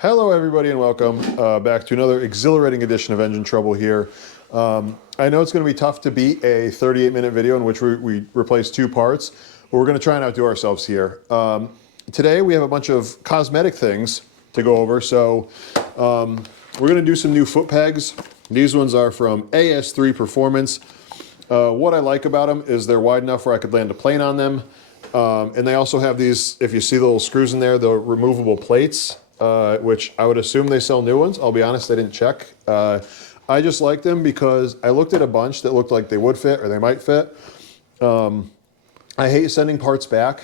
Hello everybody and welcome back to another exhilarating edition of Engine Trouble here. I know it's going to be tough to beat a 38-minute video in which we replace two parts, but we're going to try and outdo ourselves here. Today we have a bunch of cosmetic things to go over, so we're going to do some new foot pegs. These ones are from AS3 Performance. What I like about them is they're wide enough where I could land a plane on them, and they also have these, if you see the little screws in there, the removable plates. Which I would assume they sell new ones. I'll be honest, I didn't check. I just like them because I looked at a bunch that looked like they would fit or they might fit. I hate sending parts back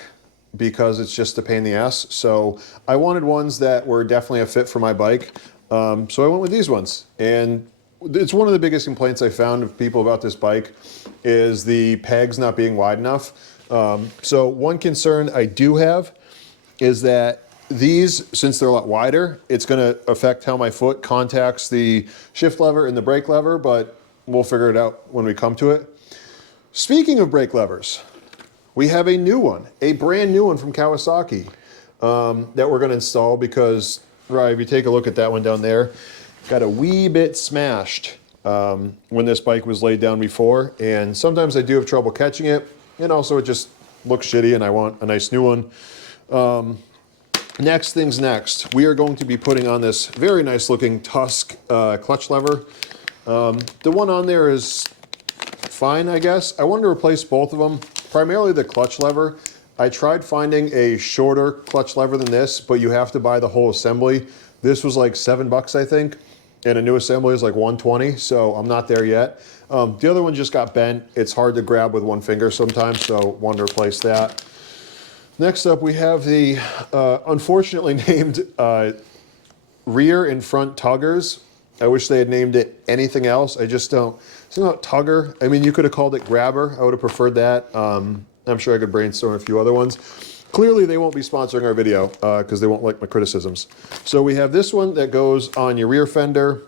because it's just a pain in the ass. So I wanted ones that were definitely a fit for my bike. So I went with these ones. And it's one of the biggest complaints I found of people about this bike is the pegs not being wide enough. So one concern I do have is that these, since they're a lot wider, it's going to affect how my foot contacts the shift lever and the brake lever, but we'll figure it out when we come to it. Speaking of brake levers, we have a new one, a brand new one from Kawasaki that we're going to install because, right, if you take a look at that one down there, got a wee bit smashed when this bike was laid down before, and sometimes I do have trouble catching it, and also it just looks shitty and I want a nice new one. Next things next, we are going to be putting on this very nice looking Tusk clutch lever. The one on there is fine, I guess. I wanted to replace both of them, primarily the clutch lever. I tried finding a shorter clutch lever than this, but you have to buy the whole assembly. This was like $7, I think, and a new assembly is like $120, so I'm not there yet. The other one just got bent. It's hard to grab with one finger sometimes, so wanted to replace that. Next up, we have the unfortunately named rear and front tuggers. I wish they had named it anything else. I just don't. It's not tugger. I mean, you could have called it grabber. I would have preferred that. I'm sure I could brainstorm a few other ones. Clearly, they won't be sponsoring our video because they won't like my criticisms. So we have this one that goes on your rear fender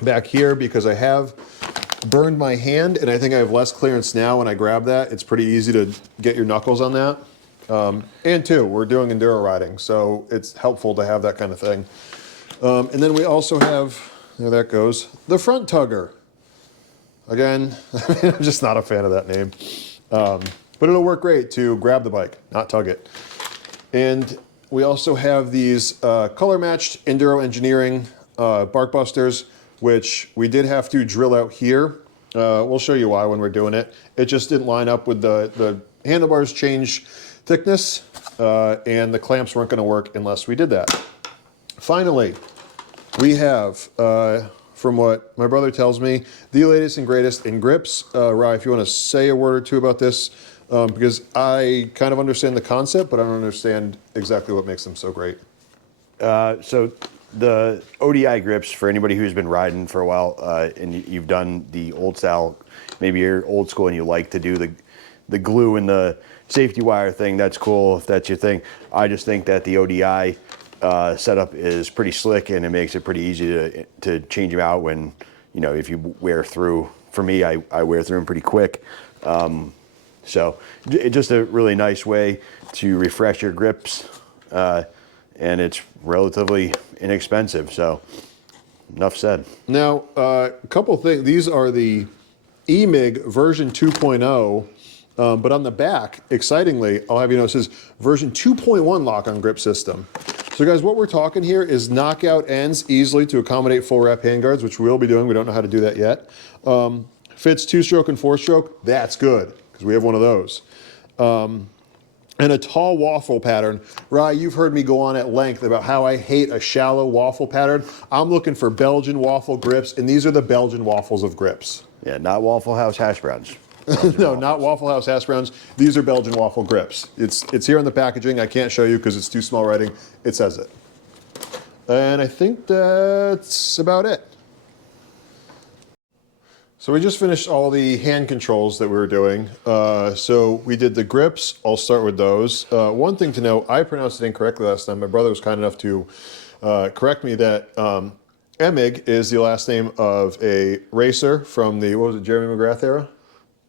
back here because I have burned my hand, and I think I have less clearance now when I grab that. It's pretty easy to get your knuckles on that. And two, we're doing enduro riding, so it's helpful to have that kind of thing. And then we also have, there that goes, the front tugger. Again, I'm just not a fan of that name. But it'll work great to grab the bike, not tug it. And we also have these color-matched Enduro Engineering barkbusters, which we did have to drill out here. We'll show you why when we're doing it. It just didn't line up with the handlebars change thickness, and the clamps weren't going to work unless we did that. Finally, we have, from what my brother tells me, the latest and greatest in grips. Rye, if you want to say a word or two about this, because I kind of understand the concept, but I don't understand exactly what makes them so great. So the ODI grips, for anybody who's been riding for a while, and you've done the old style, maybe you're old school and you like to do the glue and the safety wire thing, that's cool if that's your thing. I just think that the ODI setup is pretty slick, and it makes it pretty easy to change them out when, you know, if you wear through. For me, I wear through them pretty quick. So it's just a really nice way to refresh your grips, and it's relatively inexpensive. So enough said. Now, a couple things. These are the EMIG version 2.0. But on the back, excitingly, I'll have you know, it says version 2.1 lock-on grip system. So guys, what we're talking here is knockout ends easily to accommodate full wrap handguards, which we'll be doing. We don't know how to do that yet. Fits 2-stroke and 4-stroke. That's good, because we have one of those. And a tall waffle pattern. Rye, you've heard me go on at length about how I hate a shallow waffle pattern. I'm looking for Belgian waffle grips, and these are the Belgian waffles of grips. Yeah, not Waffle House hash browns. No, not Waffle House hash browns. These are Belgian waffle grips. It's here in the packaging. I can't show you because it's too small writing. It says it. And I think that's about it. So we just finished all the hand controls that we were doing. So we did the grips. I'll start with those. One thing to know, I pronounced it incorrectly last time. My brother was kind enough to correct me that Emig is the last name of a racer from the, what was it, Jeremy McGrath era?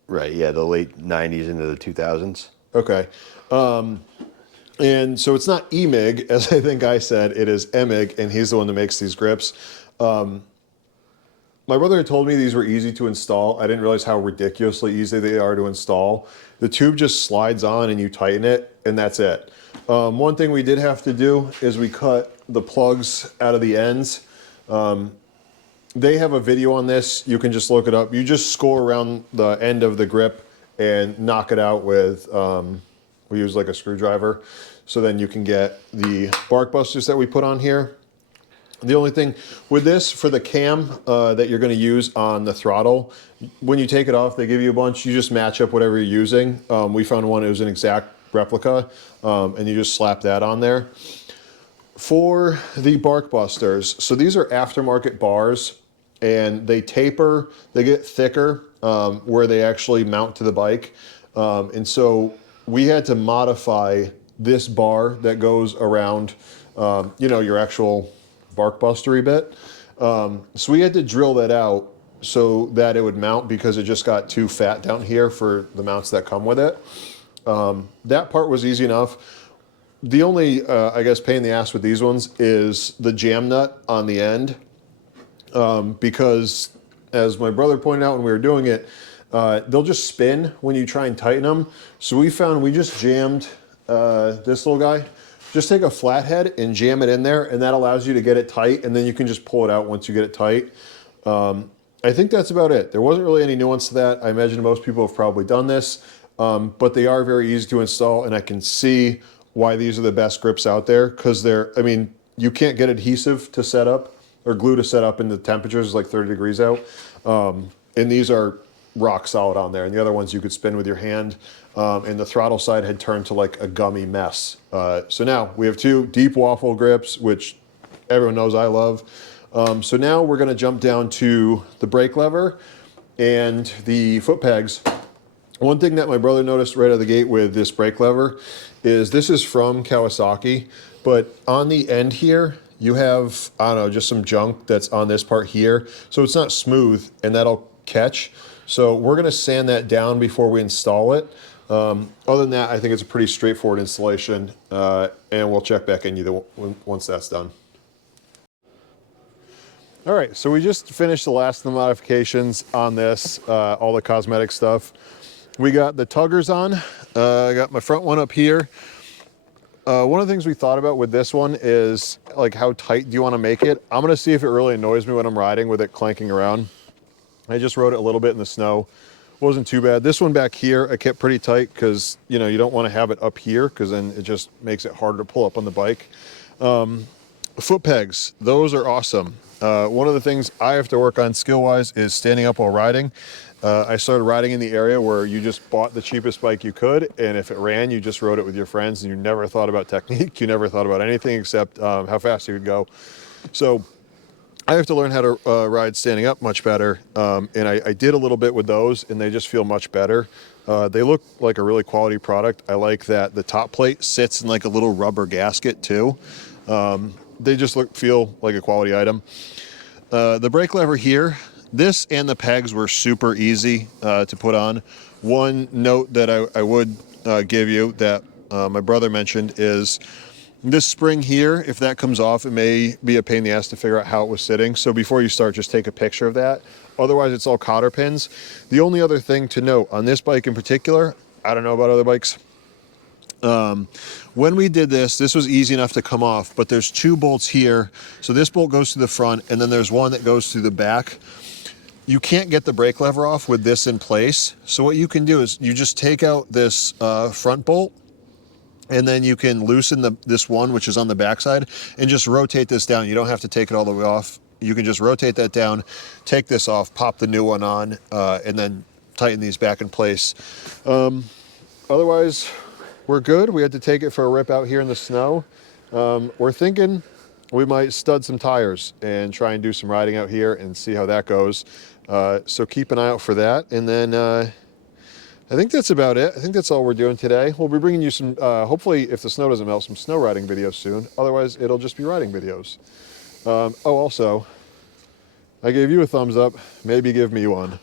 Right, yeah, the late 90s into the 2000s. Okay. And And so it's not EMIG, as I think I said, it is EMIG, and he's the one that makes these grips. My brother had told me these were easy to install. I didn't realize how ridiculously easy they are to install. The tube just slides on and you tighten it, and that's it. One thing we did have to do is we cut the plugs out of the ends. They have a video on this. You can just look it up. You just score around the end of the grip and knock it out with, we use like a screwdriver. So then you can get the barkbusters that we put on here. The only thing with this, for the cam that you're going to use on the throttle, when you take it off, they give you a bunch. You just match up whatever you're using. We found one, it was an exact replica, and you just slap that on there. For the barkbusters, so these are aftermarket bars, and they taper, they get thicker where they actually mount to the bike. And so we had to modify this bar that goes around, you know, your actual barkbustery bit. So we had to drill that out so that it would mount, because it just got too fat down here for the mounts that come with it. That part was easy enough. The only, I guess, pain in the ass with these ones is the jam nut on the end, because as my brother pointed out when we were doing it, they'll just spin when you try and tighten them. So we found we just jammed this little guy. Just take a flathead and jam it in there, and that allows you to get it tight, and then you can just pull it out once you get it tight. I think that's about it. There wasn't really any nuance to that. I imagine most people have probably done this, but they are very easy to install, and I can see why these are the best grips out there, because they're, I mean, you can't get adhesive to set up or glue to set up in the temperatures like 30 degrees out. And these are rock solid on there. And the other ones you could spin with your hand. And the throttle side had turned to like a gummy mess. So now we have two deep waffle grips, which everyone knows I love. So now we're gonna jump down to the brake lever and the foot pegs. One thing that my brother noticed right out of the gate with this brake lever is this is from Kawasaki, but on the end here, you have, I don't know, just some junk that's on this part here. So it's not smooth, and that'll catch. So we're gonna sand that down before we install it. Other than that, I think it's a pretty straightforward installation, and we'll check back in once that's done. All right, so we just finished the last of the modifications on this, all the cosmetic stuff. We got the tuggers on. I got my front one up here. One of the things we thought about with this one is, like, how tight do you want to make it? I'm going to see if it really annoys me when I'm riding with it clanking around. I just rode it a little bit in the snow. Wasn't too bad. This one back here, I kept pretty tight because, you know, you don't want to have it up here because then it just makes it harder to pull up on the bike. Foot pegs, those are awesome. One of the things I have to work on skill-wise is standing up while riding. I started riding in the area where you just bought the cheapest bike you could, and if it ran, you just rode it with your friends, and you never thought about technique. You never thought about anything except how fast you could go. So I have to learn how to ride standing up much better, and I did a little bit with those, and they just feel much better. They look like a really quality product. I like that the top plate sits in like a little rubber gasket too. They just feel like a quality item. The brake lever here, this and the pegs were super easy to put on. One note that I would give you that my brother mentioned is this spring here, if that comes off, it may be a pain in the ass to figure out how it was sitting. So before you start, just take a picture of that. Otherwise, it's all cotter pins. The only other thing to note on this bike in particular, I don't know about other bikes, when we did this was easy enough to come off, but there's two bolts here. So this bolt goes to the front, and then there's one that goes through the back. You can't get the brake lever off with this in place. So what you can do is you just take out this front bolt, and then you can loosen this one, which is on the backside, and just rotate this down. You don't have to take it all the way off. You can just rotate that down, take this off, pop the new one on, and then tighten these back in place. Otherwise, we're good. We had to take it for a rip out here in the snow. We're thinking we might stud some tires and try and do some riding out here and see how that goes. So keep an eye out for that. And then I think that's about it. I think that's all we're doing today. We'll be bringing you some, hopefully, if the snow doesn't melt, some snow riding videos soon. Otherwise, it'll just be riding videos. Oh, also, I gave you a thumbs up. Maybe give me one.